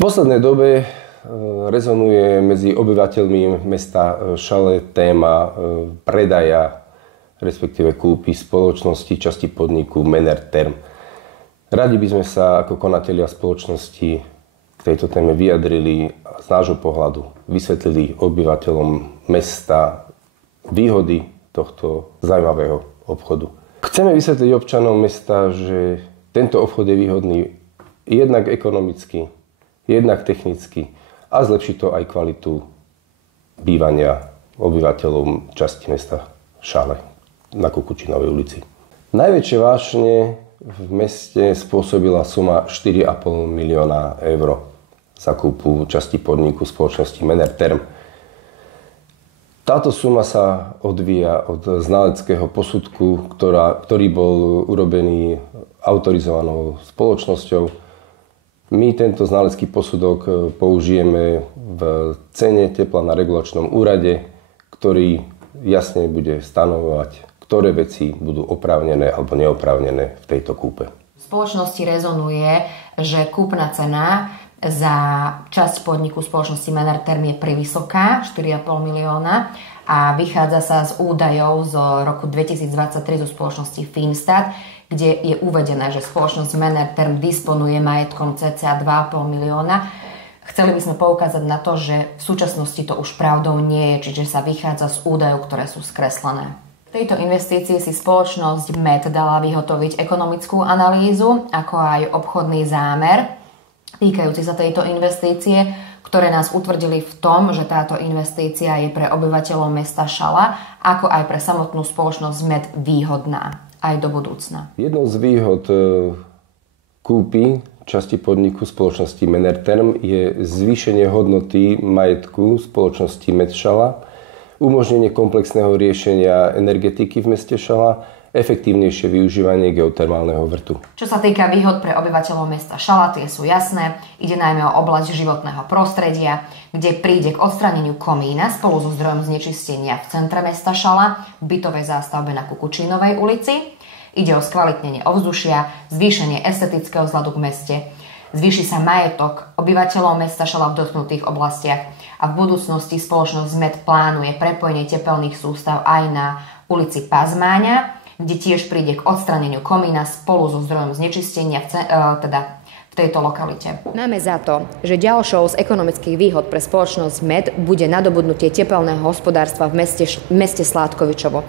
poslednej dobe rezonuje medzi obyvateľmi mesta Šale téma predaja, respektíve kúpy spoločnosti časti podniku Menerterm. Radi by sme sa ako konatelia spoločnosti k tejto téme vyjadrili a z nášho pohľadu vysvetlili obyvateľom mesta výhody tohto zaujímavého obchodu. Chceme vysvetliť občanom mesta, že tento obchod je výhodný jednak ekonomicky, jednak technicky a zlepší to aj kvalitu bývania obyvateľov časti mesta Šale na Kukučinovej ulici. Najväčšie vášne v meste spôsobila suma 4,5 milióna eur za kúpu časti podniku spoločnosti Menerterm. Táto suma sa odvíja od znaleckého posudku, ktorý bol urobený autorizovanou spoločnosťou. My tento znalecký posudok použijeme v cene tepla na regulačnom úrade, ktorý jasne bude stanovovať, ktoré veci budú oprávnené alebo neoprávnené v tejto kúpe. V spoločnosti rezonuje, že kúpna cena za časť podniku spoločnosti Menerterm je privysoká, 4,5 milióna, a vychádza sa z údajov z roku 2023 zo spoločnosti Finstat, kde je uvedené, že spoločnosť Menerterm disponuje majetkom cca 2,5 milióna. Chceli by sme poukázať na to, že v súčasnosti to už pravdou nie je, čiže sa vychádza z údajov, ktoré sú skreslené. V tejto investícii si spoločnosť MED dala vyhotoviť ekonomickú analýzu, ako aj obchodný zámer týkajúci sa tejto investície, ktoré nás utvrdili v tom, že táto investícia je pre obyvateľov mesta Šala, ako aj pre samotnú spoločnosť MED výhodná aj do budúcna. Jednou z výhod kúpy časti podniku spoločnosti Menerterm je zvýšenie hodnoty majetku spoločnosti MED Šala, umožnenie komplexného riešenia energetiky v meste Šala, efektívnejšie využívanie geotermálneho vrtu. Čo sa týka výhod pre obyvateľov mesta Šala, tie sú jasné. Ide najmä o oblasť životného prostredia, kde príde k odstráneniu komína spolu so zdrojom znečistenia v centre mesta Šala, v bytovej zástavbe na Kukučinovej ulici. Ide o skvalitnenie ovzdušia, zvýšenie estetického vzhľadu k meste, zvýši sa majetok obyvateľov mesta Šala v dotknutých oblastiach a v budúcnosti spoločnosť MED plánuje prepojenie tepelných sústav aj na ulici Pazmáňa, kde tiež príde k odstráneniu komína spolu so zdrojom znečistenia v tejto lokalite. Máme za to, že ďalšou z ekonomických výhod pre spoločnosť MED bude nadobudnutie tepelného hospodárstva v meste Sládkovičovo.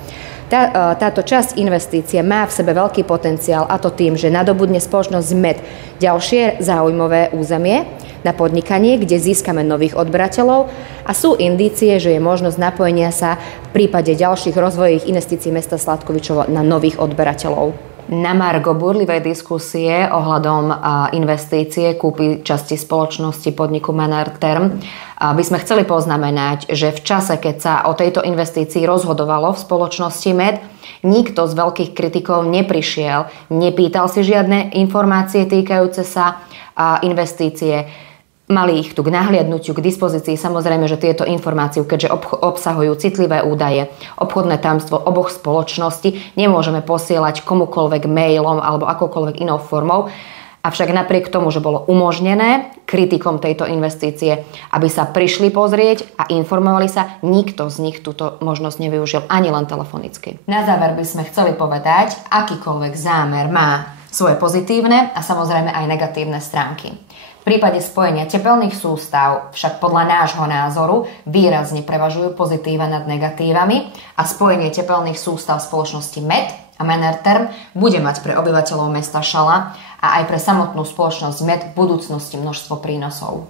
Táto časť investície má v sebe veľký potenciál, a to tým, že nadobudne spoločnosť MED ďalšie záujmové územie na podnikanie, kde získame nových odberateľov, a sú indície, že je možnosť napojenia sa v prípade ďalších rozvojových investícií mesta Sládkovičovo na nových odberateľov. Na margo burlivej diskusie ohľadom investície kúpy časti spoločnosti podniku Menerterm by sme chceli poznamenať, že v čase, keď sa o tejto investícii rozhodovalo v spoločnosti MED, nikto z veľkých kritikov neprišiel, nepýtal si žiadne informácie týkajúce sa investície. Mali ich tu k nahliadnutiu, k dispozícii. Samozrejme, že tieto informácie, keďže obsahujú citlivé údaje, obchodné tajomstvo oboch spoločností, nemôžeme posielať komukoľvek mailom alebo akoukoľvek inou formou. Avšak napriek tomu, že bolo umožnené kritikom tejto investície, aby sa prišli pozrieť a informovali sa, nikto z nich túto možnosť nevyužil ani len telefonicky. Na záver by sme chceli povedať, akýkoľvek zámer má svoje pozitívne a samozrejme aj negatívne stránky. V prípade spojenia tepelných sústav však podľa nášho názoru výrazne prevažujú pozitíva nad negatívami a spojenie tepelných sústav spoločnosti MED a Menerterm bude mať pre obyvateľov mesta Šala a aj pre samotnú spoločnosť MED v budúcnosti množstvo prínosov.